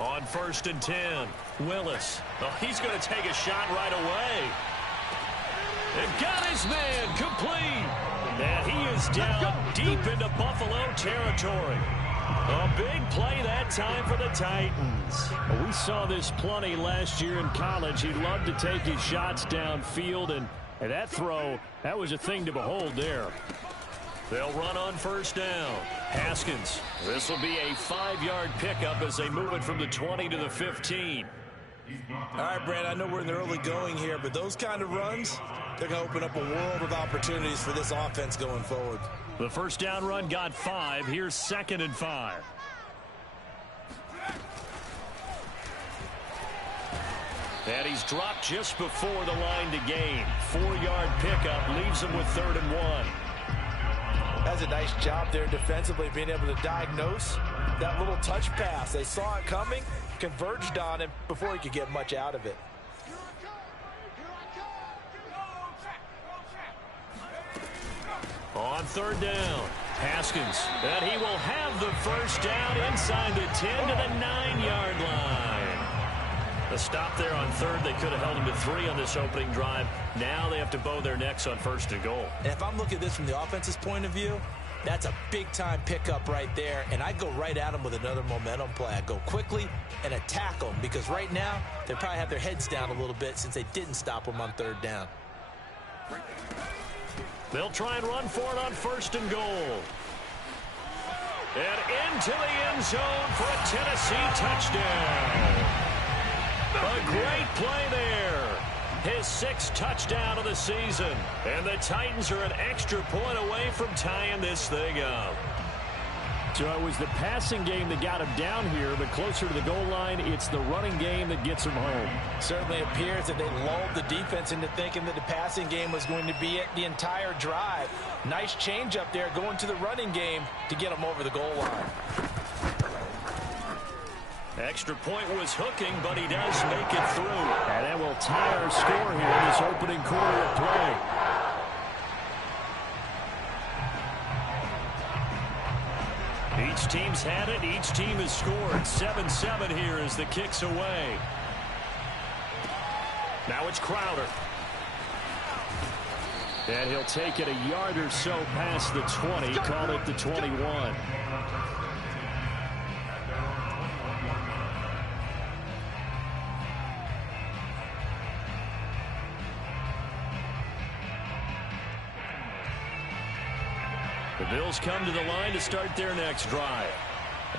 On 1st and 10, Willis. Oh, he's going to take a shot right away. And got his man complete. And he is down deep into Buffalo territory. A big play that time for the Titans. We saw this plenty last year in college. He loved to take his shots downfield, and that throw, that was a thing to behold there. They'll run on 1st down. Haskins. This will be a 5-yard pickup as they move it from the 20 to the 15. All right, Brad, I know we're in the early going here, but those kind of runs, they're going to open up a world of opportunities for this offense going forward. The 1st down run got 5. Here's 2nd and 5. And he's dropped just before the line to gain. 4-yard pickup leaves him with 3rd and 1. That's a nice job there defensively, being able to diagnose that little touch pass. They saw it coming, converged on him before he could get much out of it. On 3rd down, Haskins. And he will have the 1st down inside the 10 to the 9-yard line. A stop there on 3rd. They could have held him to 3 on this opening drive. Now they have to bow their necks on 1st and goal. And if I'm looking at this from the offense's point of view, that's a big-time pickup right there. And I go right at them with another momentum play. I go quickly and attack them because right now they probably have their heads down a little bit since they didn't stop them on 3rd down. They'll try and run for it on 1st and goal. And into the end zone for a Tennessee touchdown. A great play there. His 6th touchdown of the season. And the Titans are an extra point away from tying this thing up. So it was the passing game that got him down here, but closer to the goal line, it's the running game that gets him home. Certainly appears that they lulled the defense into thinking that the passing game was going to be it the entire drive. Nice change up there going to the running game to get him over the goal line. Extra point was hooking, but he does make it through. And that will tie our score here in this opening quarter of play. Each team's had it. Each team has scored. 7-7 here as the kick's away. Now it's Crowder. And he'll take it a yard or so past the 20. Call it the 21. The Bills come to the line to start their next drive.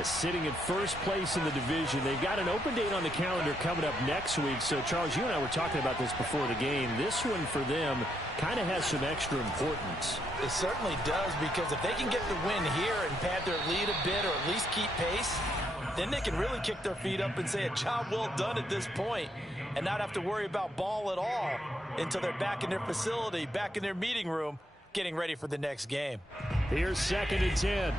Sitting in 1st place in the division. They've got an open date on the calendar coming up next week. So, Charles, you and I were talking about this before the game. This one for them kind of has some extra importance. It certainly does, because if they can get the win here and pad their lead a bit or at least keep pace, then they can really kick their feet up and say a job well done at this point and not have to worry about ball at all until they're back in their facility, back in their meeting room, getting ready for the next game. Here's 2nd and 10.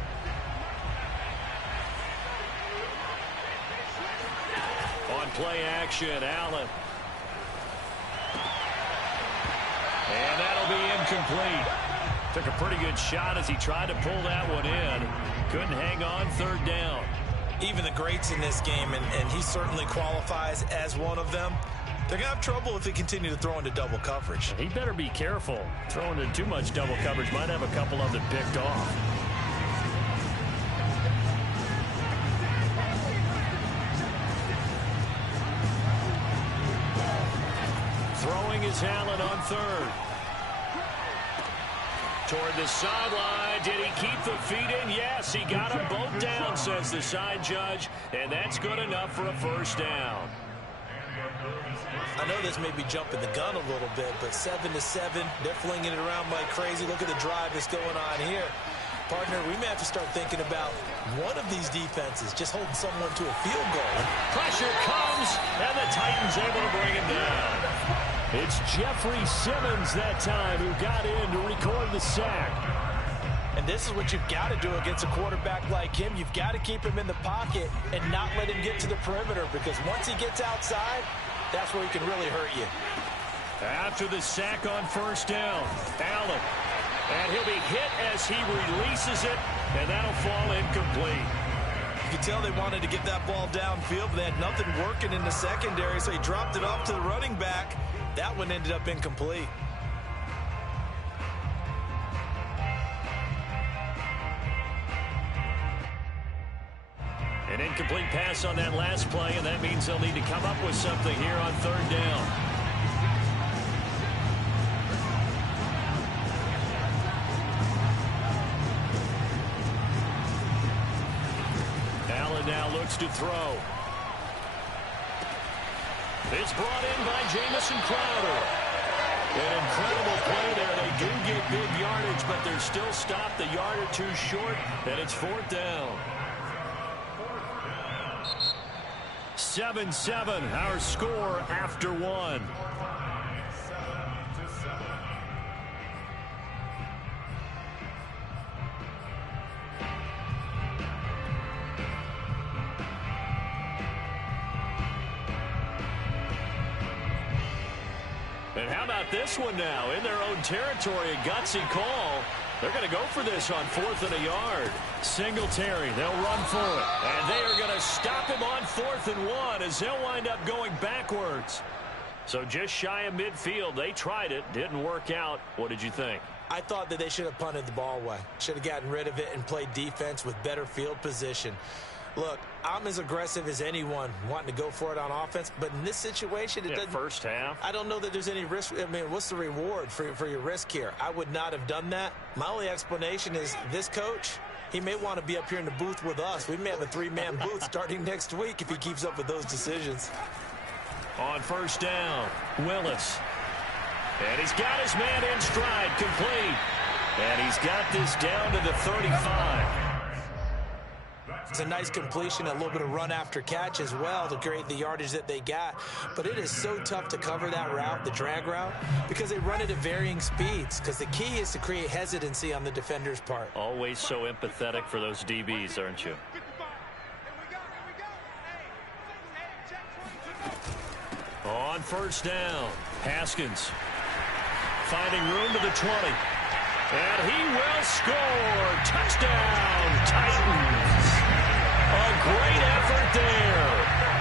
On play action, Allen. And that'll be incomplete. Took a pretty good shot as he tried to pull that one in. Couldn't hang on 3rd down. Even the greats in this game, and he certainly qualifies as one of them, they're going to have trouble if they continue to throw into double coverage. He better be careful. Throwing in too much double coverage might have a couple of them picked off. Throwing is Allen on 3rd. Toward the sideline. Did he keep the feet in? Yes, he got them both down, says the side judge. And that's good enough for a 1st down. I know this may be jumping the gun a little bit, but 7-7, they're flinging it around like crazy. Look at the drive that's going on here. Partner, we may have to start thinking about one of these defenses just holding someone to a field goal. Pressure comes, and the Titans able to bring him down. It's Jeffrey Simmons that time who got in to record the sack. And this is what you've got to do against a quarterback like him. You've got to keep him in the pocket and not let him get to the perimeter, because once he gets outside, that's where he can really hurt you. After the sack on 1st down, Allen. And he'll be hit as he releases it, and that'll fall incomplete. You could tell they wanted to get that ball downfield, but they had nothing working in the secondary, so he dropped it off to the running back. That one ended up incomplete. An incomplete pass on that last play, and that means they'll need to come up with something here on third down. Allen now looks to throw. It's brought in by Jamison Crowder. An incredible play there. They do get big yardage, but they're still stopped a yard or two short, and it's fourth down. 7-7, our score after one. And how about this one now? In their own territory, a gutsy call. They're going to go for this on 4th and a yard. Singletary, they'll run for it. And they are going to stop him on 4th and 1 as they'll wind up going backwards. So just shy of midfield. They tried it. Didn't work out. What did you think? I thought that they should have punted the ball away. Should have gotten rid of it and played defense with better field position. Look, I'm as aggressive as anyone wanting to go for it on offense, but in this situation, it doesn't. First half. I don't know that there's any risk. I mean, what's the reward for your risk here? I would not have done that. My only explanation is this coach, he may want to be up here in the booth with us. We may have a 3-man booth starting next week if he keeps up with those decisions. On first down, Willis. And he's got his man in stride, complete. And he's got this down to the 35. It's a nice completion, a little bit of run after catch as well to create the yardage that they got. But it is so tough to cover that route, the drag route, because they run it at varying speeds. Because the key is to create hesitancy on the defender's part. Always so empathetic for those DBs, aren't you? On first down, Haskins finding room to the 20. And he will score. Touchdown, Titans. A great effort there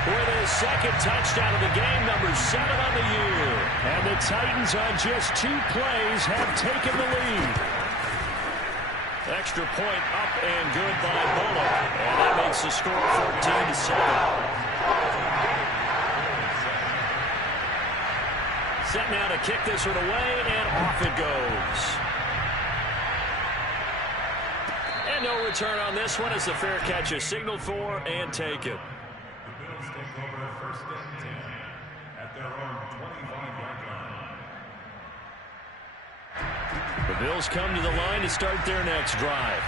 with his second touchdown of the game, number 7 on the year. And the Titans on just 2 plays have taken the lead. Extra point up and good by Bullock. And that makes the score 14-7. Set now to kick this one away, and off it goes. And no return on this one as the fair catch is signaled for and taken. The Bills take over first and 10 at their own 25-yard line. The Bills come to the line to start their next drive.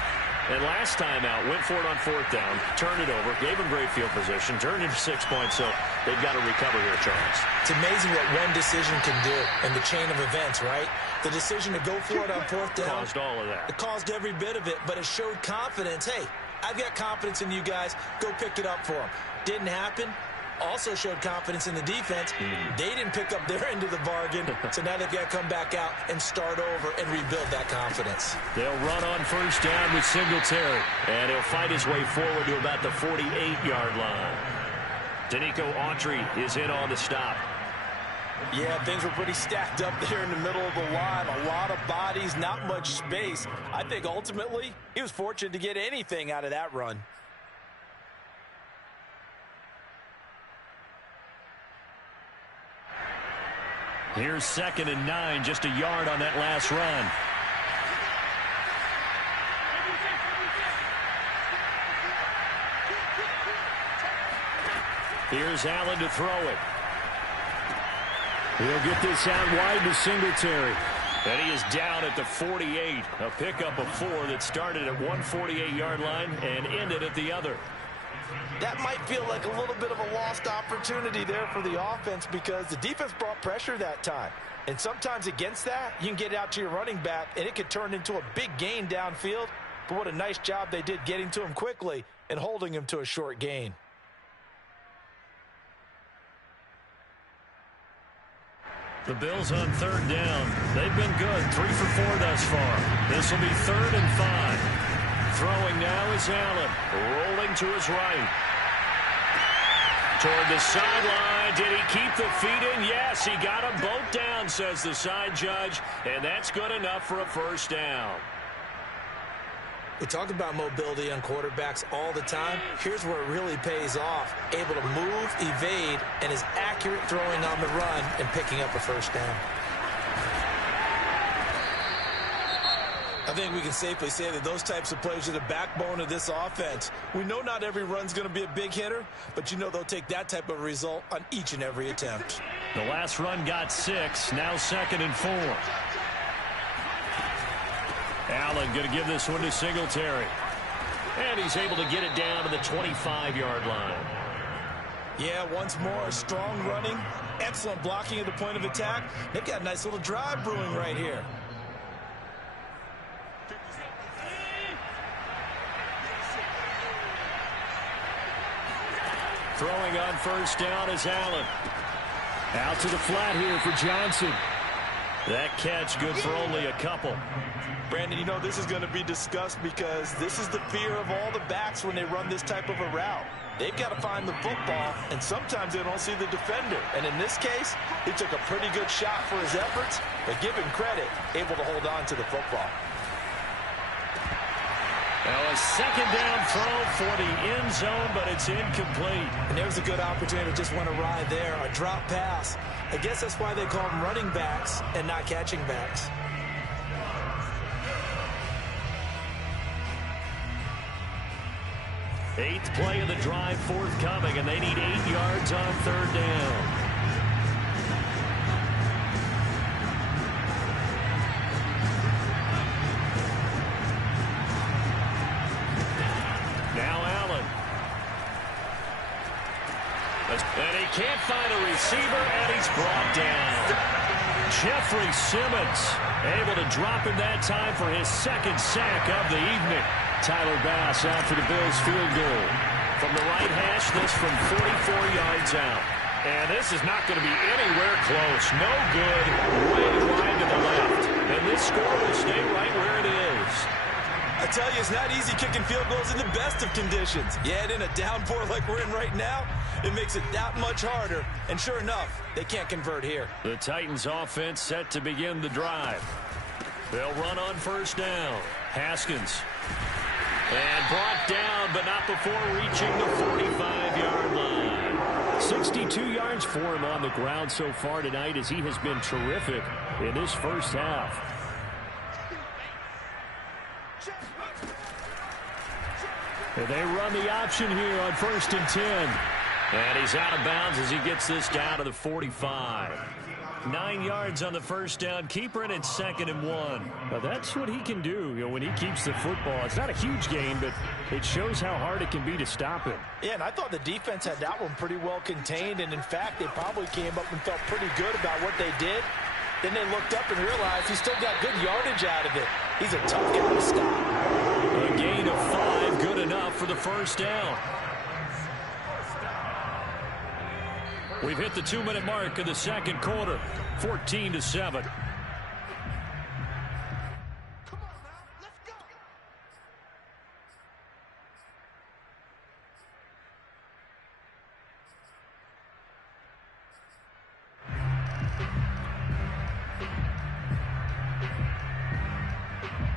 And last time out, went for it on 4th down, turned it over, gave them great field position, turned into 6 points, so they've got to recover here, Charles. It's amazing what one decision can do in the chain of events, right? The decision to go for it on 4th down. Caused all of that. It caused every bit of it, but it showed confidence. Hey, I've got confidence in you guys. Go pick it up for them. Didn't happen. Also showed confidence in the defense. They didn't pick up their end of the bargain, so now they've got to come back out and start over and rebuild that confidence. They'll run on first down with Singletary, and he'll fight his way forward to about the 48-yard line. Danico Autry is in on the stop. Yeah, things were pretty stacked up there in the middle of the line. A lot of bodies, not much space. I think ultimately he was fortunate to get anything out of that run. Here's 2nd and 9, just a yard on that last run. Here's Allen to throw it. He'll get this out wide to Singletary. And he is down at the 48. A pickup of 4 that started at one 48-yard line and ended at the other. That might feel like a little bit of a lost opportunity there for the offense because the defense brought pressure that time. And sometimes against that, you can get out to your running back, and it could turn into a big gain downfield. But what a nice job they did getting to him quickly and holding him to a short gain. The Bills on 3rd down. They've been good, 3 for 4 thus far. This will be 3rd and 5. Throwing now is Allen. Rolling to his right. Toward the sideline. Did he keep the feet in? Yes, he got them both down, says the side judge. And that's good enough for a first down. We talk about mobility on quarterbacks all the time. Here's where it really pays off. Able to move, evade, and is accurate throwing on the run and picking up a first down. I think we can safely say that those types of plays are the backbone of this offense. We know not every run's going to be a big hitter, but you know they'll take that type of result on each and every attempt. The last run got 6, now 2nd and 4. Allen going to give this one to Singletary. And he's able to get it down to the 25-yard line. Yeah, once more, strong running, excellent blocking at the point of attack. They've got a nice little drive brewing right here. Throwing on first down is Allen. Out to the flat here for Johnson. That catch good for only a couple. Brandon, you know this is going to be discussed because this is the fear of all the backs when they run this type of a route. They've got to find the football, and sometimes they don't see the defender. And in this case, he took a pretty good shot for his efforts, but give him credit, able to hold on to the football. Now a second down throw for the end zone, but it's incomplete. And there's a good opportunity to just want to ride there, a drop pass. I guess that's why they call them running backs and not catching backs. Eighth play of the drive forthcoming, and they need 8 yards on third down. Now Allen. And he can't find a receiver, and he's brought down. Jeffrey Simmons able to drop him that time for his second sack of the evening. Tyler Bass out for the Bills field goal. From the right hash, this from 44 yards out. And this is not going to be anywhere close. No good. Way wide to the left. And this score will stay right where it is. I tell you, it's not easy kicking field goals in the best of conditions. Yet in a downpour like we're in right now, it makes it that much harder. And sure enough, they can't convert here. The Titans offense set to begin the drive. They'll run on first down. Haskins. And brought down, but not before reaching the 45-yard line. 62 yards for him on the ground so far tonight as he has been terrific in this first half. And they run the option here on 1st and 10. And he's out of bounds as he gets this down to the 45. 9 yards on the first down. Keeper in at 2nd and 1. Now that's what he can do, when he keeps the football. It's not a huge gain, but it shows how hard it can be to stop him. Yeah, and I thought the defense had that one pretty well contained, and in fact, they probably came up and felt pretty good about what they did. Then they looked up and realized he still got good yardage out of it. He's a tough guy to stop. A gain of 5, good enough for the first down. We've hit the 2-minute mark of the second quarter, 14-7.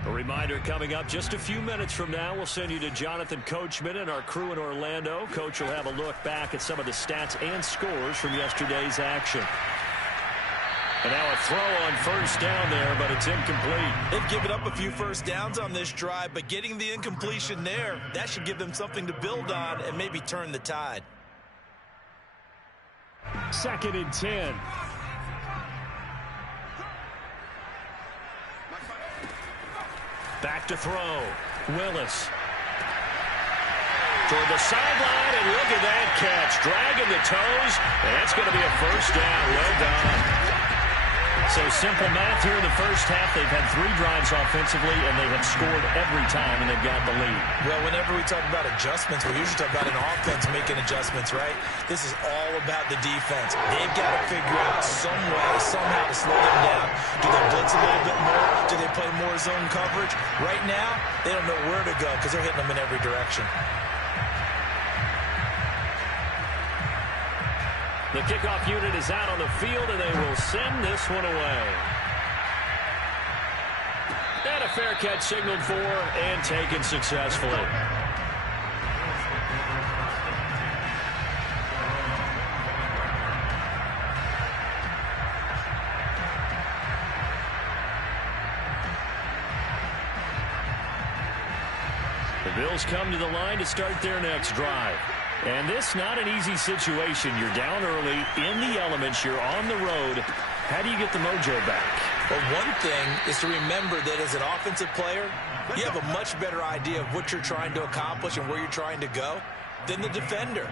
A reminder coming up just a few minutes from now, we'll send you to Jonathan Coachman and our crew in Orlando. Coach will have a look back at some of the stats and scores from yesterday's action. And now a throw on first down there, but it's incomplete. They've given up a few first downs on this drive, but getting the incompletion there, that should give them something to build on and maybe turn the tide. 2nd and 10. Back to throw. Willis. Toward the sideline, and look at that catch. Dragging the toes, and that's going to be a first down. Well done. So simple math here in the first half. They've had 3 drives offensively, and they have scored every time, and they've got the lead. Well, whenever we talk about adjustments, we usually talk about an offense making adjustments, right? This is all about the defense. They've got to figure out some way, somehow to slow them down. Do they blitz a little bit more? Do they play more zone coverage? Right now, they don't know where to go because they're hitting them in every direction. The kickoff unit is out on the field, and they will send this one away. And a fair catch signaled for and taken successfully. The Bills come to the line to start their next drive. And this not an easy situation. You're down early, in the elements, you're on the road. How do you get the mojo back? Well, one thing is to remember that as an offensive player, you have a much better idea of what you're trying to accomplish and where you're trying to go than the defender.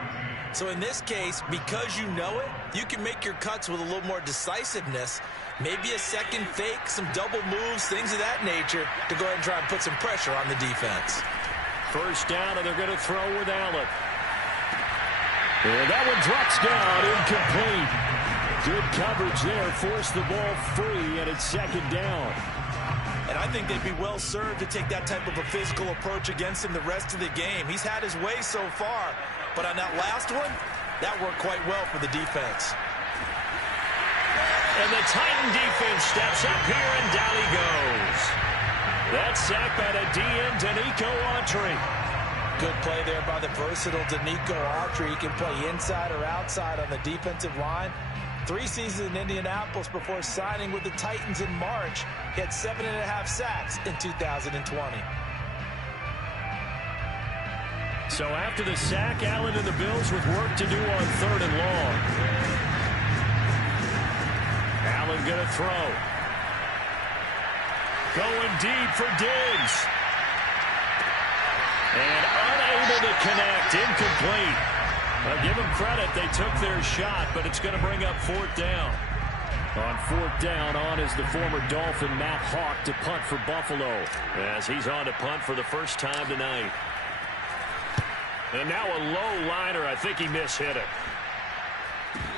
So in this case, because you know it, you can make your cuts with a little more decisiveness, maybe a second fake, some double moves, things of that nature, to go ahead and try and put some pressure on the defense. First down, and they're going to throw with Allen. And that one drops down, incomplete. Good coverage there, forced the ball free, and it's second down. And I think they'd be well served to take that type of a physical approach against him the rest of the game. He's had his way so far, but on that last one, that worked quite well for the defense. And the Titan defense steps up here, and down he goes. That's sacked by the DN, Danico Autry. Good play there by the versatile Danico Autry. He can play inside or outside on the defensive line. 3 seasons in Indianapolis before signing with the Titans in March. He had 7.5 sacks in 2020. So after the sack, Allen and the Bills with work to do on 3rd and long. Allen going to throw. Going deep for Diggs. And unable to connect, incomplete. Well, give them credit, they took their shot, but it's going to bring up 4th down. On 4th down, on is the former Dolphin Matt Hawk to punt for Buffalo, as he's on to punt for the first time tonight. And now a low liner, I think he mishit it.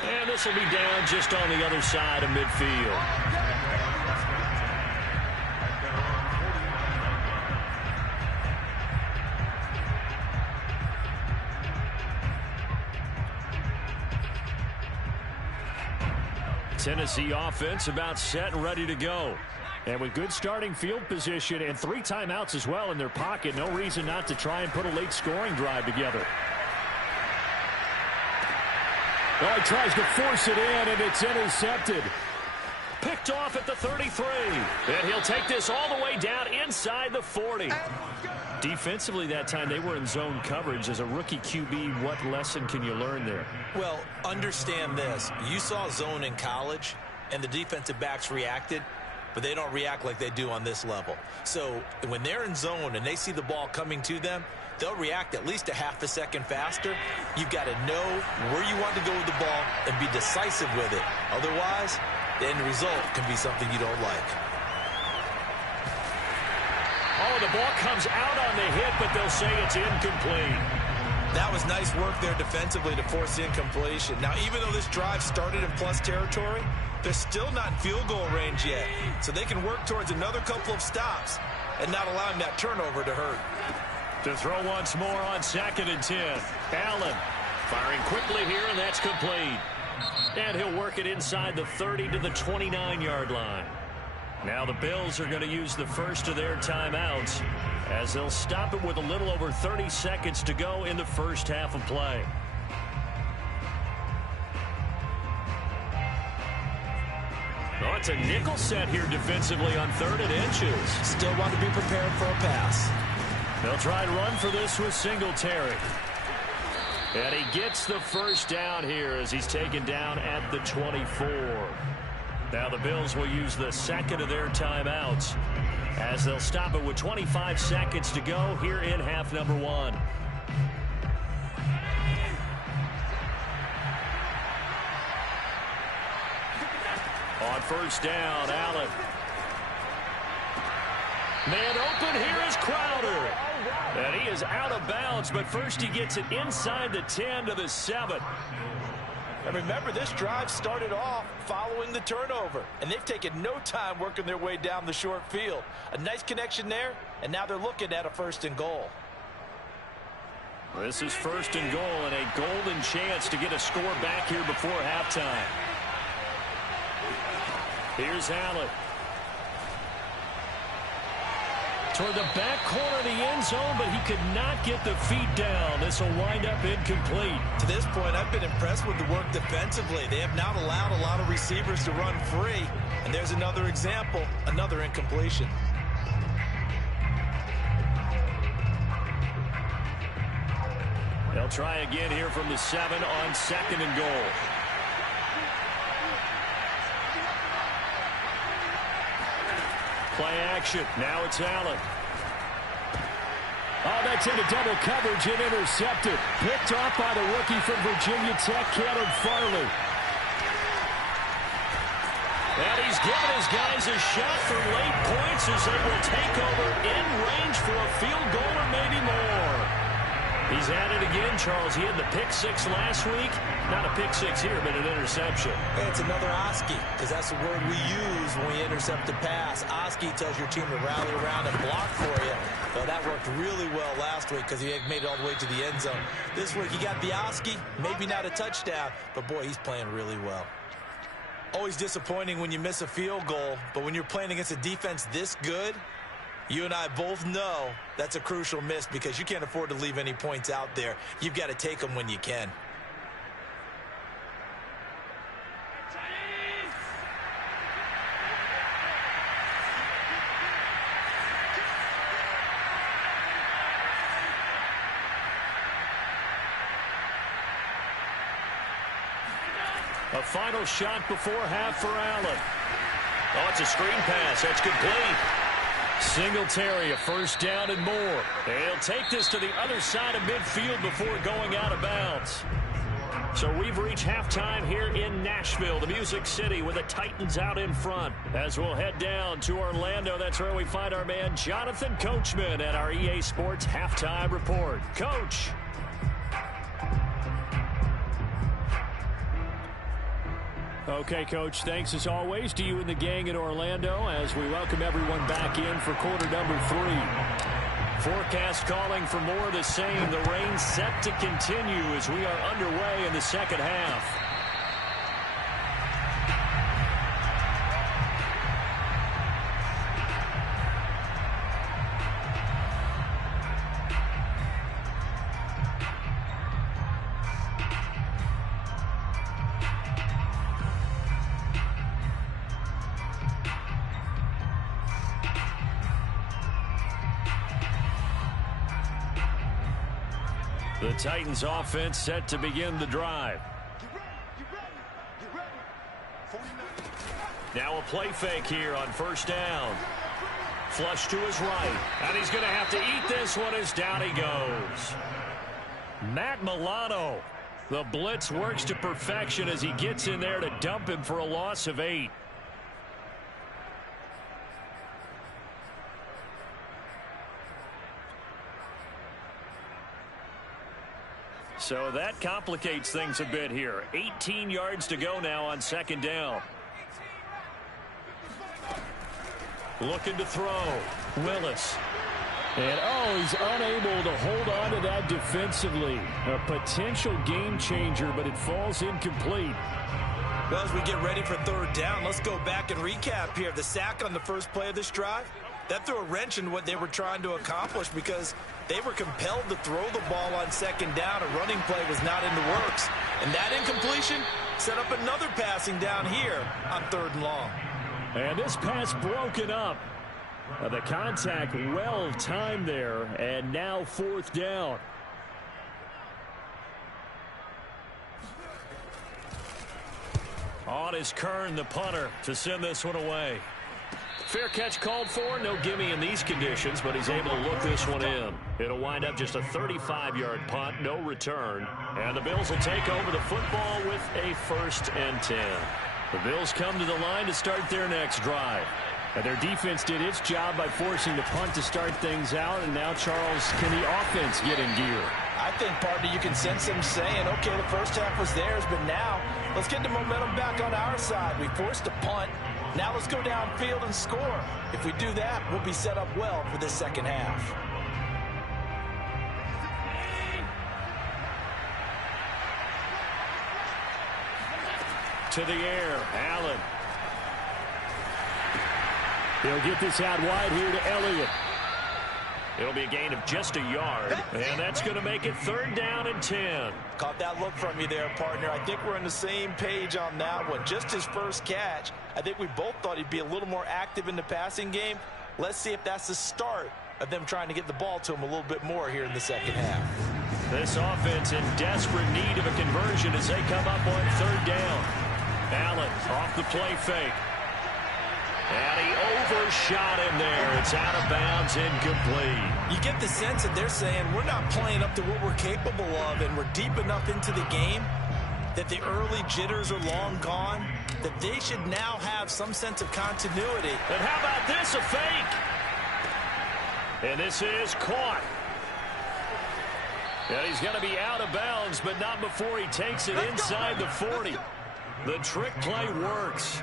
And this will be down just on the other side of midfield. Tennessee offense about set and ready to go. And with good starting field position and 3 timeouts as well in their pocket, no reason not to try and put a late scoring drive together. Well, he tries to force it in, and it's intercepted. Picked off at the 33. And he'll take this all the way down inside the 40. Defensively that time, they were in zone coverage. As a rookie QB, what lesson can you learn there? Well, understand this. You saw zone in college, and the defensive backs reacted, but they don't react like they do on this level. So when they're in zone and they see the ball coming to them, they'll react at least a half a second faster. You've got to know where you want to go with the ball and be decisive with it. Otherwise, the end result can be something you don't like. Oh, the ball comes out on the hit, but they'll say it's incomplete. That was nice work there defensively to force the incompletion. Now, even though this drive started in plus territory, they're still not in field goal range yet. So they can work towards another couple of stops and not allowing that turnover to hurt. To throw once more on 2nd and 10. Allen firing quickly here, and that's complete. And he'll work it inside the 30 to the 29-yard line. Now the Bills are going to use the first of their timeouts as they'll stop it with a little over 30 seconds to go in the first half of play. Oh, it's a nickel set here defensively on 3rd and inches. Still want to be prepared for a pass. They'll try and run for this with Singletary. And he gets the first down here as he's taken down at the 24. Now the Bills will use the second of their timeouts as they'll stop it with 25 seconds to go here in half number 1. On first down, Allen. Man open, here is Crowder. And he is out of bounds, but first he gets it inside the 10 to the 7. And remember, this drive started off following the turnover, and they've taken no time working their way down the short field. A nice connection there, and now they're looking at a 1st and goal. This is 1st and goal and a golden chance to get a score back here before halftime. Here's Allen. Toward the back corner of the end zone, but he could not get the feet down. This will wind up incomplete. To this point, I've been impressed with the work defensively. They have not allowed a lot of receivers to run free. And there's another example, another incompletion. They'll try again here from the 7 on 2nd and goal. Play action. Now it's Allen. Oh, that's into double coverage and intercepted. Picked off by the rookie from Virginia Tech, Caleb Farley. And he's given his guys a shot for late points as they will take over in range for a field goal or maybe more. He's at it again, Charles. He had the pick 6 last week. Not a pick 6 here, but an interception. It's another Oski, because that's the word we use when we intercept a pass. Oski tells your team to rally around and block for you. Well, that worked really well last week because he had made it all the way to the end zone. This week, he got the Oski, maybe not a touchdown, but boy, he's playing really well. Always disappointing when you miss a field goal, but when you're playing against a defense this good, you and I both know that's a crucial miss because you can't afford to leave any points out there. You've got to take them when you can. A final shot before half for Allen. Oh, it's a screen pass. That's complete. Singletary, a 1st down and more. They'll take this to the other side of midfield before going out of bounds. So we've reached halftime here in Nashville, the Music City, with the Titans out in front. As we'll head down to Orlando, that's where we find our man Jonathan Coachman at our EA Sports Halftime Report. Coach. Okay, Coach, thanks as always to you and the gang in Orlando as we welcome everyone back in for quarter number 3. Forecast calling for more of the same. The rain set to continue as we are underway in the second half. The Titans offense set to begin the drive. Now a play fake here on 1st down. Flush to his right. And he's going to have to eat this one as down he goes. Matt Milano. The blitz works to perfection as he gets in there to dump him for a loss of 8. So that complicates things a bit here. 18 yards to go now on 2nd down. Looking to throw. Willis. And, he's unable to hold on to that defensively. A potential game changer, but it falls incomplete. Well, as we get ready for 3rd down, let's go back and recap here. The sack on the first play of this drive, that threw a wrench in what they were trying to accomplish because they were compelled to throw the ball on 2nd down. A running play was not in the works. And that incompletion set up another passing down here on 3rd and long. And this pass broken up. The contact well timed there, and now 4th down. On is Kern, the punter, to send this one away. Fair catch called for. No gimme in these conditions, but he's able to look this one in. It'll wind up just a 35-yard punt, no return. And the Bills will take over the football with a 1st and 10. The Bills come to the line to start their next drive. And their defense did its job by forcing the punt to start things out. And now, Charles, can the offense get in gear? I think, partner, you can sense them saying, okay, the first half was theirs, but now let's get the momentum back on our side. We forced a punt. Now let's go downfield and score. If we do that, we'll be set up well for this second half. To the air, Allen. He'll get this out wide here to Elliott. It'll be a gain of just a yard, and that's going to make it 3rd down and 10. Caught that look from you there, partner. I think we're on the same page on that one. Just his first catch. I think we both thought he'd be a little more active in the passing game. Let's see if that's the start of them trying to get the ball to him a little bit more here in the second half. This offense in desperate need of a conversion as they come up on 3rd down. Allen off the play fake. And he overshot him there. It's out of bounds, incomplete. You get the sense that they're saying we're not playing up to what we're capable of, and we're deep enough into the game that the early jitters are long gone, that they should now have some sense of continuity. And how about this, a fake? And this is caught. And he's going to be out of bounds, but not before he takes it inside the 40. The trick play works.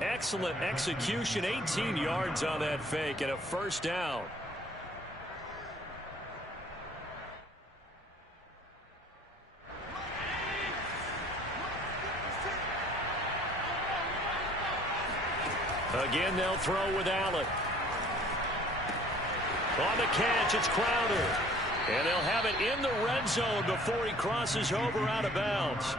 Excellent execution, 18 yards on that fake and a 1st down. Again, they'll throw with Allen. On the catch, it's Crowder. And they'll have it in the red zone before he crosses over out of bounds.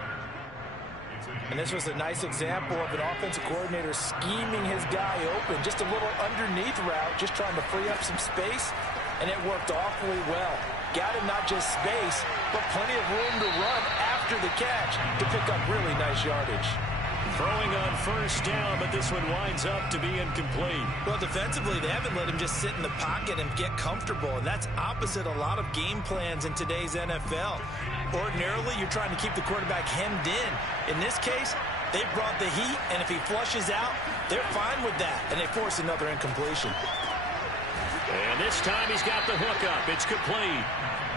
And this was a nice example of an offensive coordinator scheming his guy open. Just a little underneath route, just trying to free up some space, and it worked awfully well. Got him not just space, but plenty of room to run after the catch to pick up really nice yardage. Throwing on 1st down, but this one winds up to be incomplete. Well, defensively, they haven't let him just sit in the pocket and get comfortable, and that's opposite a lot of game plans in today's NFL. Ordinarily, you're trying to keep the quarterback hemmed in. In this case, they brought the heat, and if he flushes out, they're fine with that, and they force another incompletion. And this time he's got the hook up. It's complete.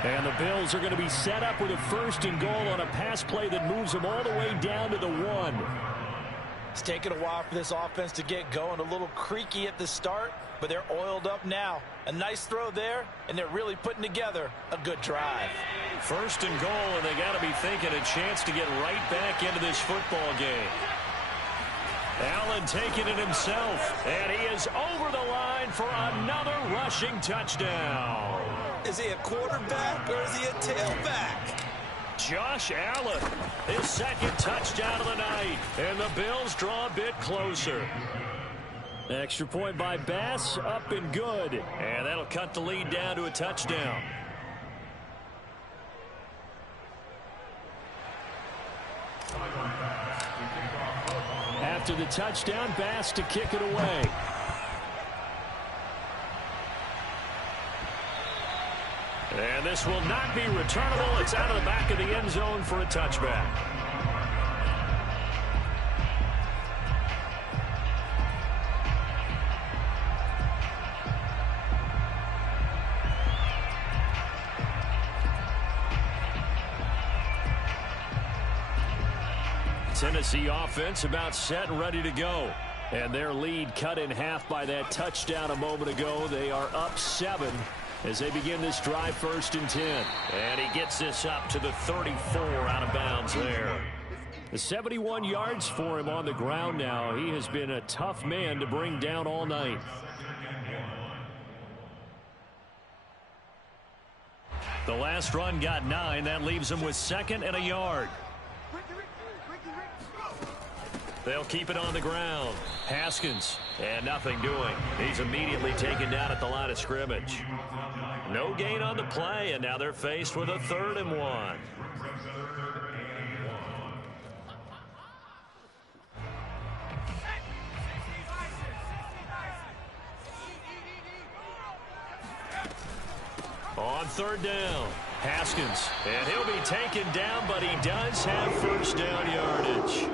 And the Bills are going to be set up with a 1st and goal on a pass play that moves them all the way down to the 1. It's taken a while for this offense to get going. A little creaky at the start, but they're oiled up now. A nice throw there, and they're really putting together a good drive. 1st and goal, and they got to be thinking a chance to get right back into this football game. Allen taking it himself, and he is over the line for another rushing touchdown. Is he a quarterback or is he a tailback? Josh Allen, his 2nd touchdown of the night, and the Bills draw a bit closer. Extra point by Bass, up and good. And that'll cut the lead down to a touchdown. After the touchdown, Bass to kick it away. And this will not be returnable. It's out of the back of the end zone for a touchback. Tennessee offense about set and ready to go. And their lead cut in half by that touchdown a moment ago. They are up 7 as they begin this drive, 1st and 10. And he gets this up to the 34 out of bounds there. The 71 yards for him on the ground now. He has been a tough man to bring down all night. The last run got 9. That leaves him with 2nd and a yard. They'll keep it on the ground. Haskins, and nothing doing. He's immediately taken down at the line of scrimmage. No gain on the play, and now they're faced with a 3rd and 1. On 3rd down, Haskins, and he'll be taken down, but he does have 1st down yardage.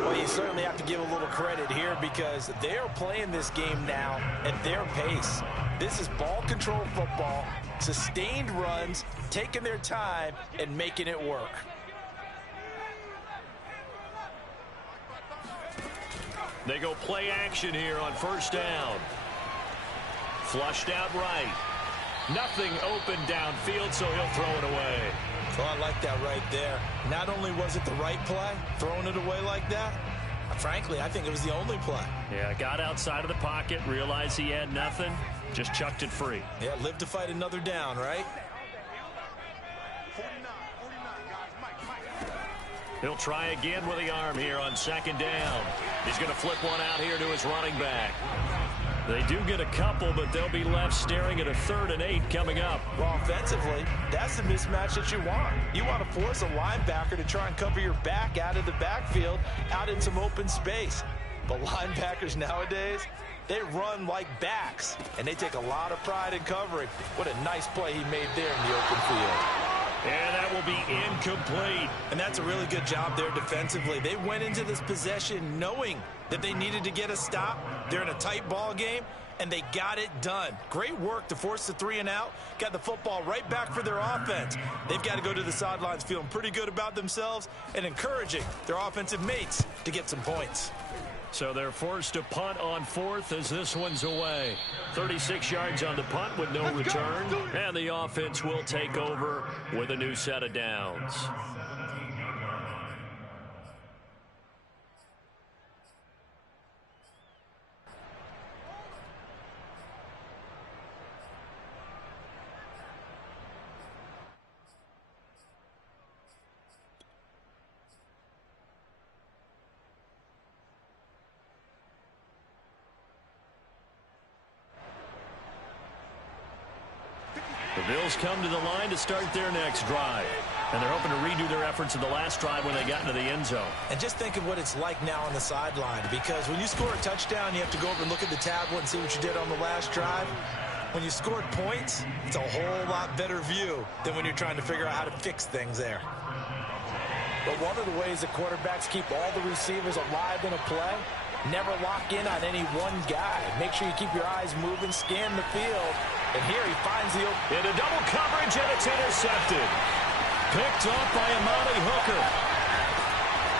Well, you certainly have to give a little credit here because they're playing this game now at their pace. This is ball control football, sustained runs, taking their time, and making it work. They go play action here on first down. Flushed out right. Nothing open downfield, so he'll throw it away. Oh, I like that right there. Not only was it the right play, throwing it away like that, frankly, I think it was the only play. Yeah, got outside of the pocket, realized he had nothing, just chucked it free. Yeah, live to fight another down, right? He'll try again with the arm here on second down. He's going to flip one out here to his running back. They do get a couple, but they'll be left staring at a 3rd and 8 coming up. Well, offensively, that's the mismatch that you want. You want to force a linebacker to try and cover your back out of the backfield, out in some open space. But linebackers nowadays, they run like backs, and they take a lot of pride in covering. What a nice play he made there in the open field. And that will be incomplete. And that's a really good job there defensively. They went into this possession knowing that they needed to get a stop. They're in a tight ball game, and they got it done. Great work to force the 3 and out. Got the football right back for their offense. They've got to go to the sidelines feeling pretty good about themselves and encouraging their offensive mates to get some points. So they're forced to punt on 4th as this one's away. 36 yards on the punt with no return. And the offense will take over with a new set of downs. The Bills come to the line to start their next drive. And they're hoping to redo their efforts in the last drive when they got into the end zone. And just think of what it's like now on the sideline, because when you score a touchdown, you have to go over and look at the tablet and see what you did on the last drive. When you scored points, it's a whole lot better view than when you're trying to figure out how to fix things there. But one of the ways that quarterbacks keep all the receivers alive in a play, never lock in on any one guy. Make sure you keep your eyes moving, scan the field. And here he finds the open. Into double coverage, and it's intercepted. Picked off by Amani Hooker.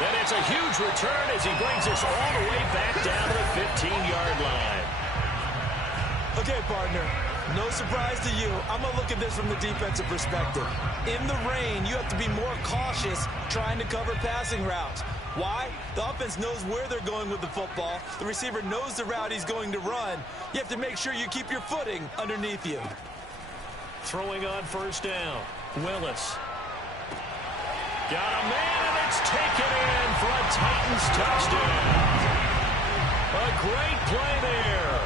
And it's a huge return as he brings us all the way back down to the 15-yard line. Okay, partner, no surprise to you. I'm going to look at this from the defensive perspective. In the rain, you have to be more cautious trying to cover passing routes. Why? The offense knows where they're going with the football. The receiver knows the route he's going to run. You have to make sure you keep your footing underneath you. Throwing on first down. Willis. Got a man, and it's taken in for a Titans touchdown. A great play there.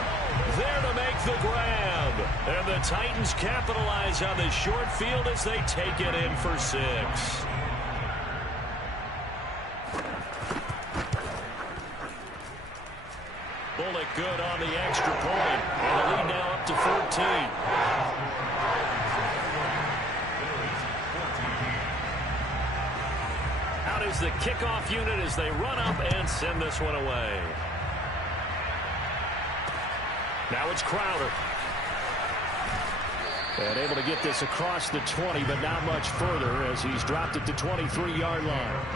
There to make the grab. And the Titans capitalize on the short field as they take it in for 6. Bullock good on the extra point. And the lead now up to 14. Out is the kickoff unit as they run up and send this one away. Now it's Crowder. And able to get this across the 20, but not much further as he's dropped it to 23-yard line.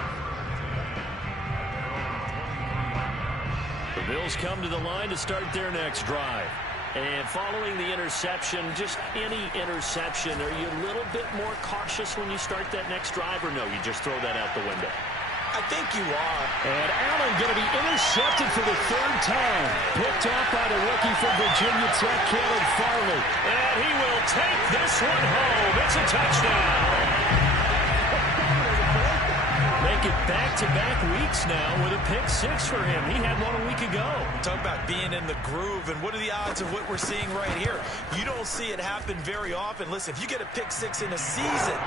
The Bills come to the line to start their next drive. And following the interception, just any interception, are you a little bit more cautious when you start that next drive, or no, you just throw that out the window? I think you are. And Allen going to be intercepted for the 3rd time. Picked off by the rookie from Virginia Tech, Caleb Farley. And he will take this one home. It's a touchdown. Make it back-to-back weeks now with a pick 6 for him. He had one a week ago. Talk about being in the groove, and what are the odds of what we're seeing right here? You don't see it happen very often. Listen, if you get a pick 6 in a season,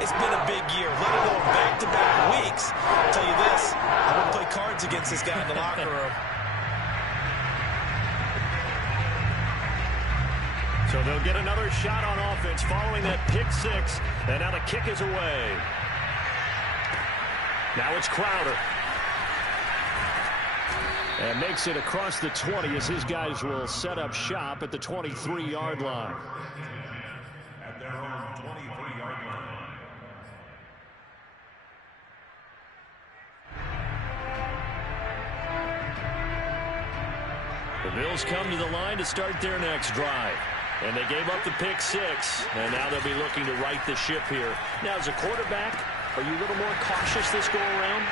it's been a big year, let alone back-to-back weeks. I'll tell you this, I wouldn't play cards against this guy in the locker room. So they'll get another shot on offense following that pick 6, and now the kick is away. Now it's Crowder. And makes it across the 20 as his guys will set up shop at the 23-yard line. At their own 23-yard line. The Bills come to the line to start their next drive. And they gave up the pick 6. And now they'll be looking to right the ship here. Now, as a quarterback, are you a little more cautious this go-around?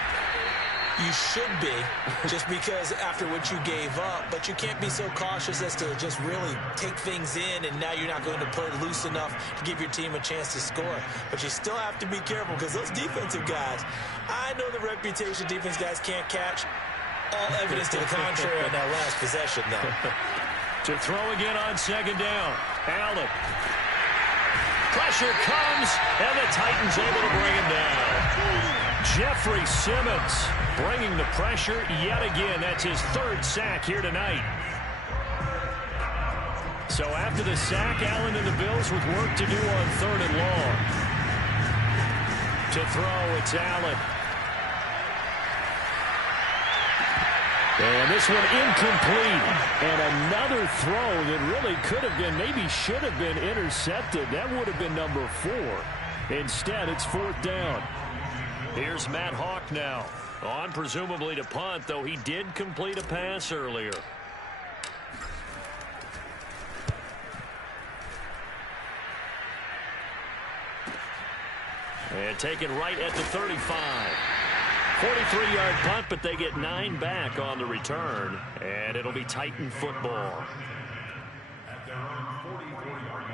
You should be, just because after what you gave up, but you can't be so cautious as to just really take things in, and now you're not going to play loose enough to give your team a chance to score. But you still have to be careful, because those defensive guys, I know the reputation defense guys can't catch. All evidence to the contrary on that last possession, though. To throw again on second down. Allen. Pressure comes, and the Titans able to bring him down. Jeffrey Simmons bringing the pressure yet again. That's his 3rd sack here tonight. So after the sack, Allen and the Bills with work to do on 3rd and long. To throw, it's Allen. And this one incomplete. And another throw that really could have been, maybe should have been intercepted. That would have been number 4. Instead, it's 4th down. Here's Matt Hawk now. On presumably to punt, though he did complete a pass earlier. And taken right at the 35. 43-yard punt, but they get 9 back on the return. And it'll be Titan football. At their own 44-yard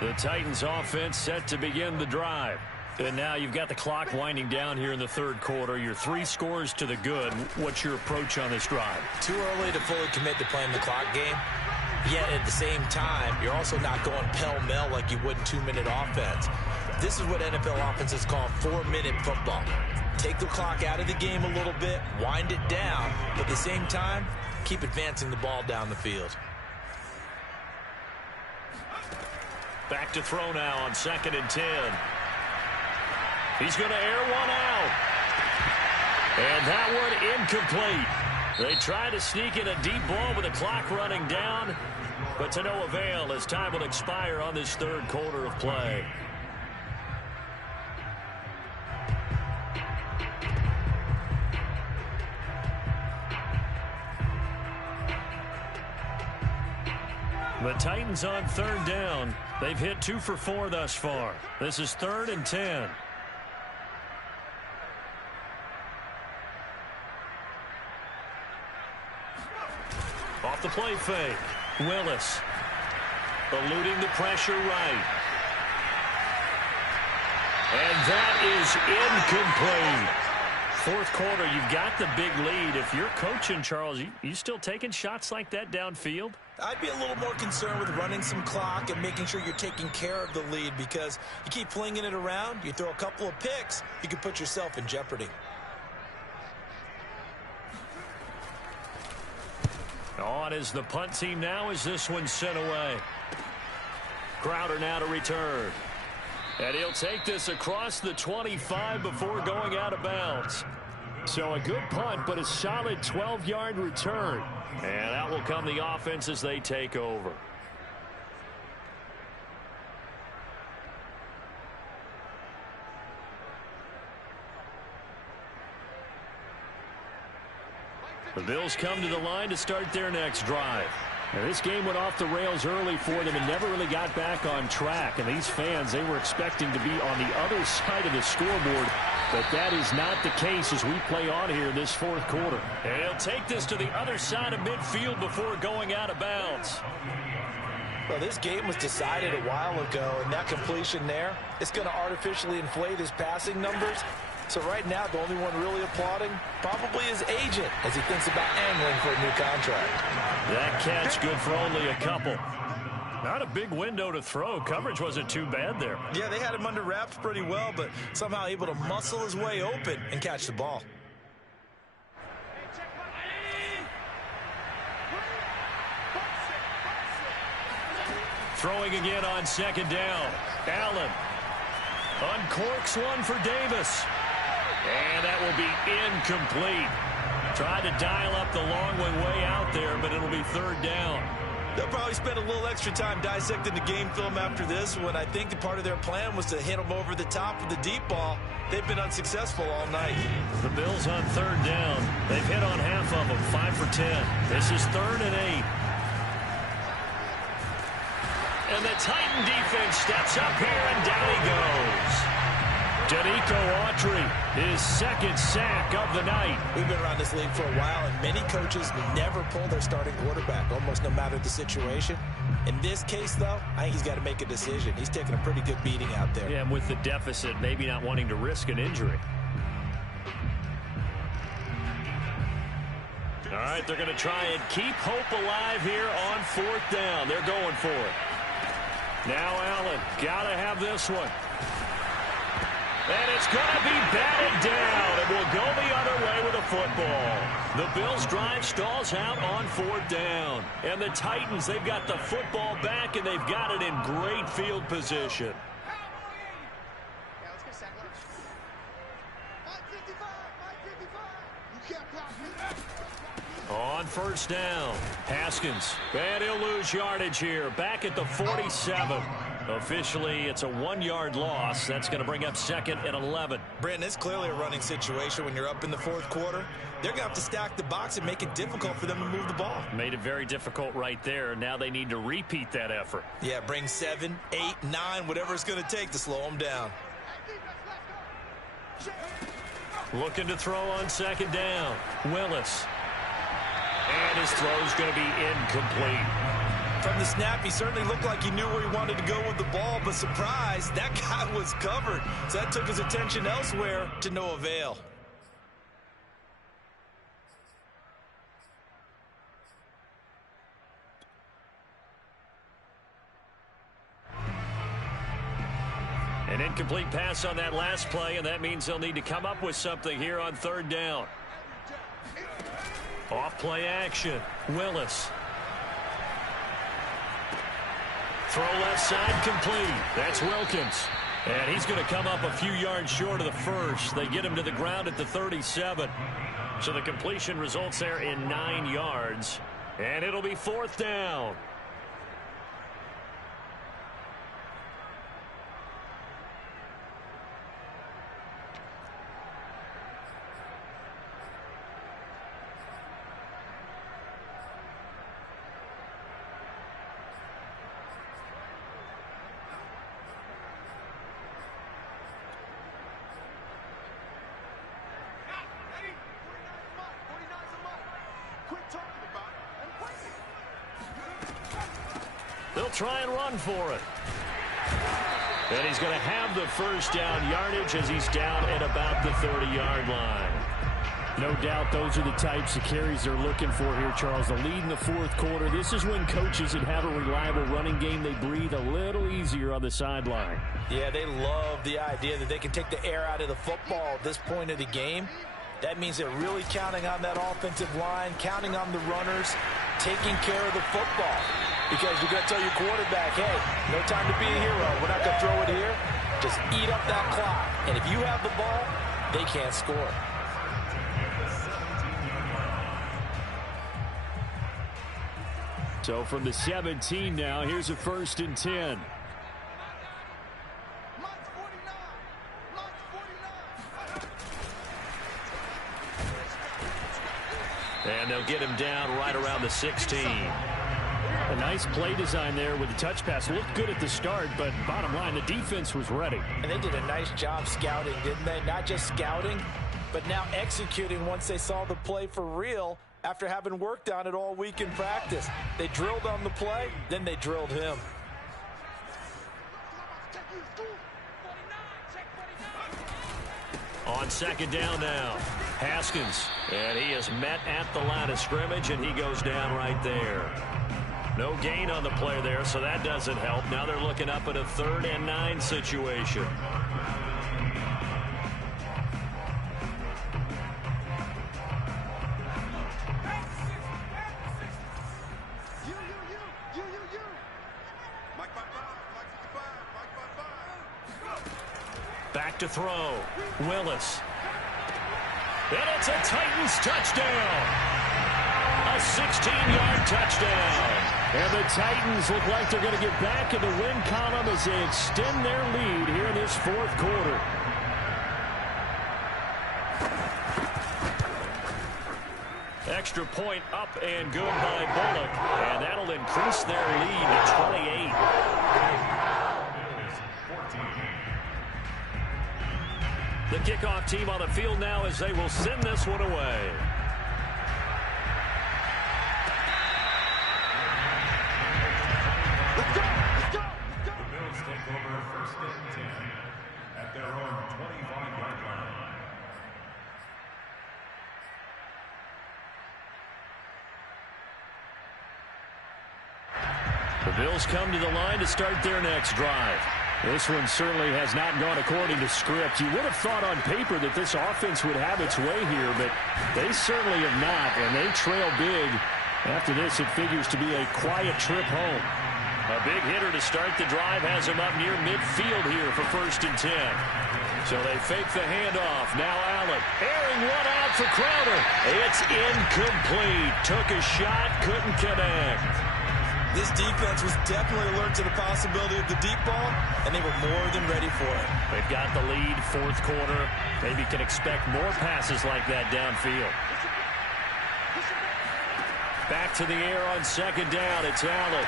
line. The Titans offense set to begin the drive. And now you've got the clock winding down here in the 3rd quarter. You're 3 scores to the good. What's your approach on this drive? Too early to fully commit to playing the clock game. Yet at the same time, you're also not going pell-mell like you would in 2-minute offense. This is what NFL offenses call 4-minute football. Take the clock out of the game a little bit, wind it down, but at the same time, keep advancing the ball down the field. Back to throw now on 2nd and 10. He's going to air one out. And that one incomplete. They try to sneak in a deep ball with the clock running down, but to no avail as time will expire on this 3rd quarter of play. The Titans on 3rd down. They've hit 2 for 4 thus far. This is 3rd and 10. Off the play fake. Willis eluding the pressure right. And that is incomplete. 4th quarter, you've got the big lead. If you're coaching, Charles, you still taking shots like that downfield? I'd be a little more concerned with running some clock and making sure you're taking care of the lead, because you keep flinging it around, you throw a couple of picks, you can put yourself in jeopardy. On is the punt team now as this one's sent away. Crowder now to return. And he'll take this across the 25 before going out of bounds. So a good punt, but a solid 12-yard return. And out will come the offense as they take over. The Bills come to the line to start their next drive. Now, this game went off the rails early for them and never really got back on track. And these fans, they were expecting to be on the other side of the scoreboard. But that is not the case as we play on here in this 4th quarter. And he'll take this to the other side of midfield before going out of bounds. Well, this game was decided a while ago, and that completion there, it's going to artificially inflate his passing numbers. So right now, the only one really applauding probably his agent as he thinks about angling for a new contract. That catch good for only a couple. Not a big window to throw. Coverage wasn't too bad there. Yeah, they had him under wraps pretty well, but somehow able to muscle his way open and catch the ball. Throwing again on 2nd down. Allen uncorks one for Davis. And that will be incomplete. Tried to dial up the long one way out there, but it'll be third down. They'll probably spend a little extra time dissecting the game film after this when I think the part of their plan was to hit them over the top of the deep ball. They've been unsuccessful all night. The Bills on third down. They've hit on half of them, 5 for 10. This is 3rd and 8. And the Titan defense steps up here, and down he goes. Danico Autry, his 2nd sack of the night. We've been around this league for a while, and many coaches never pull their starting quarterback, almost no matter the situation. In this case, though, I think he's got to make a decision. He's taking a pretty good beating out there. Yeah, and with the deficit, maybe not wanting to risk an injury. All right, they're going to try and keep hope alive here on 4th down. They're going for it. Now Allen, got to have this one. And it's going to be batted down, and will go the other way with a football. The Bills' drive stalls out on 4th down. And the Titans, they've got the football back, and they've got it in great field position. On 1st down, Haskins, and he'll lose yardage here, back at the 47. Officially, it's a 1-yard loss. That's going to bring up 2nd and 11. Brandon, it's clearly a running situation when you're up in the 4th quarter. They're going to have to stack the box and make it difficult for them to move the ball. Made it very difficult right there. Now they need to repeat that effort. Yeah, bring 7, 8, 9, whatever it's going to take to slow them down. Looking to throw on 2nd down. Willis. And his throw's going to be incomplete. From the snap, he certainly looked like he knew where he wanted to go with the ball, but surprise, that guy was covered. So that took his attention elsewhere to no avail. An incomplete pass on that last play, and that means they'll need to come up with something here on 3rd down. Off play action. Willis. Throw left side complete. That's Wilkins. And he's going to come up a few yards short of the first. They get him to the ground at the 37. So the completion results there in 9 yards. And it'll be 4th down. They'll try and run for it. And he's going to have the 1st down yardage as he's down at about the 30-yard line. No doubt those are the types of carries they're looking for here, Charles. The lead in the 4th quarter. This is when coaches that have a reliable running game, they breathe a little easier on the sideline. Yeah, they love the idea that they can take the air out of the football at this point of the game. That means they're really counting on that offensive line, counting on the runners, taking care of the football. Because you're going to tell your quarterback, hey, no time to be a hero. We're not going to throw it here. Just eat up that clock. And if you have the ball, they can't score. So from the 17 now, here's a 1st and 10. And they'll get him down right around the 16. A nice play design there with the touch pass. Looked good at the start, but bottom line, the defense was ready. And they did a nice job scouting, didn't they? Not just scouting, but now executing once they saw the play for real after having worked on it all week in practice. They drilled on the play, then they drilled him. On 2nd down now, Haskins. And he is met at the line of scrimmage, and he goes down right there. No gain on the play there, so that doesn't help. Now they're looking up at a 3rd and 9 situation. Back to throw. Willis. And it's a Titans touchdown. A 16-yard touchdown. And the Titans look like they're going to get back in the win column as they extend their lead here in this fourth quarter. Extra point up and good by Bullock. And that'll increase their lead to 28. The kickoff team on the field now as they will send this one away. Let's go! Let's go! The Bills take over first and 10 at their own 25-yard line. The Bills come to the line to start their next drive. This one certainly has not gone according to script. You would have thought on paper that this offense would have its way here, but they certainly have not, and they trail big. After this, it figures to be a quiet trip home. A big hitter to start the drive has him up near midfield here for first and 10. So they fake the handoff. Now Allen airing one out for Crowder. It's incomplete. Took a shot, couldn't connect. This defense was definitely alert to the possibility of the deep ball, and they were more than ready for it. They've got the lead, fourth quarter. Maybe can expect more passes like that downfield. Back to the air on second down. It's Allen.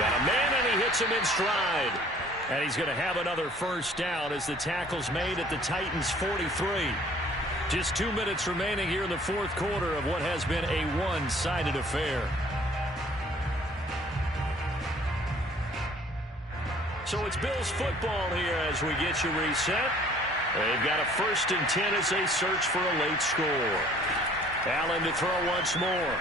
Got a man, and he hits him in stride. And he's going to have another first down as the tackle's made at the Titans' 43. Just 2 minutes remaining here in the fourth quarter of what has been a one-sided affair. So it's Bills football here as we get you reset. They've got a first and 10 as they search for a late score. Allen to throw once more.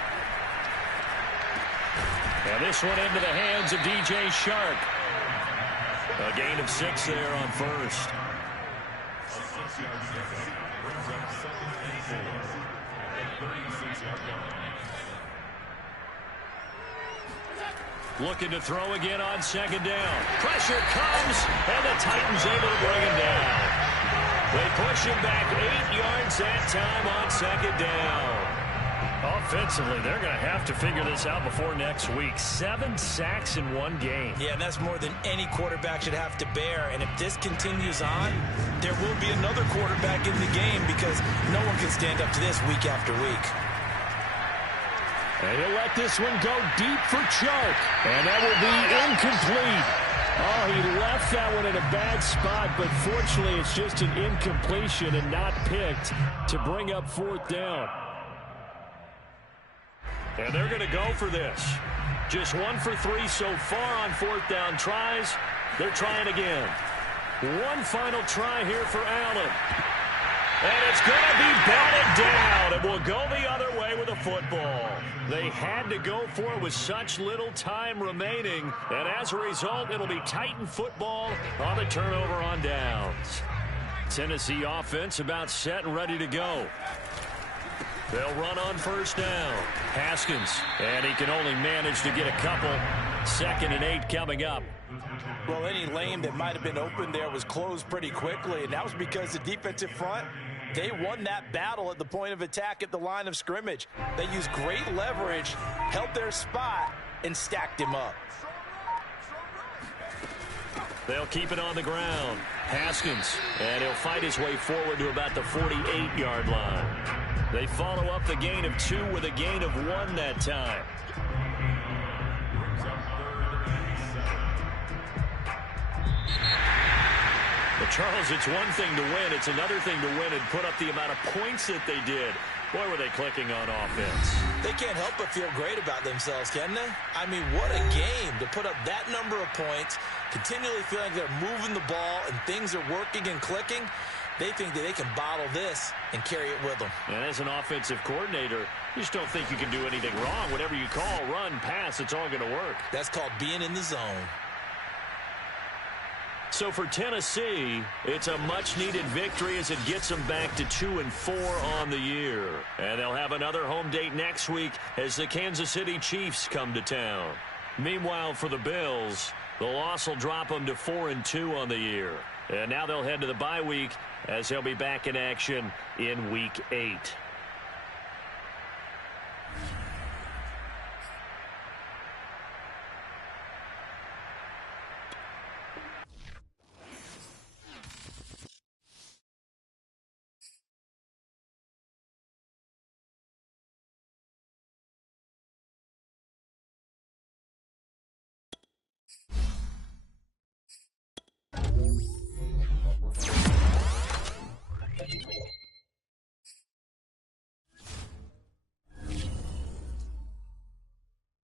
And this one into the hands of DJ Shark. A gain of 6 there on first. Looking to throw again on second down. Pressure comes, and the Titans able to bring him down. They push him back 8 yards that time on second down. Offensively, they're going to have to figure this out before next week. 7 sacks in one game. Yeah, and that's more than any quarterback should have to bear. And if this continues on, there will be another quarterback in the game because no one can stand up to this week after week. And he'll let this one go deep for Chark. And that will be incomplete. Oh, he left that one in a bad spot, but fortunately it's just an incompletion and not picked to bring up fourth down. And they're going to go for this. Just 1 for 3 so far on fourth down tries. They're trying again. One final try here for Allen. And it's going to be batted down, and will go the other way with a football. They had to go for it with such little time remaining, and as a result, it'll be Titan football on the turnover on downs. Tennessee offense about set and ready to go. They'll run on first down. Haskins, and he can only manage to get a couple. 2nd and 8 coming up. Well, any lane that might have been open there was closed pretty quickly, and that was because the defensive front, they won that battle at the point of attack at the line of scrimmage. They used great leverage, held their spot, and stacked him up. They'll keep it on the ground. Haskins, and he'll fight his way forward to about the 48-yard line. They follow up the gain of 2 with a gain of 1 that time. But Charles, it's one thing to win. It's another thing to win and put up the amount of points that they did. Boy, were they clicking on offense. They can't help but feel great about themselves, can they? I mean, what a game to put up that number of points, continually feeling they're moving the ball and things are working and clicking. They think that they can bottle this and carry it with them. And as an offensive coordinator, you just don't think you can do anything wrong. Whatever you call, run, pass, it's all going to work. That's called being in the zone. So for Tennessee, it's a much-needed victory as it gets them back to 2-4 on the year. And they'll have another home date next week as the Kansas City Chiefs come to town. Meanwhile, for the Bills, the loss will drop them to 4-2 on the year. And now they'll head to the bye week as he'll be back in action in Week 8.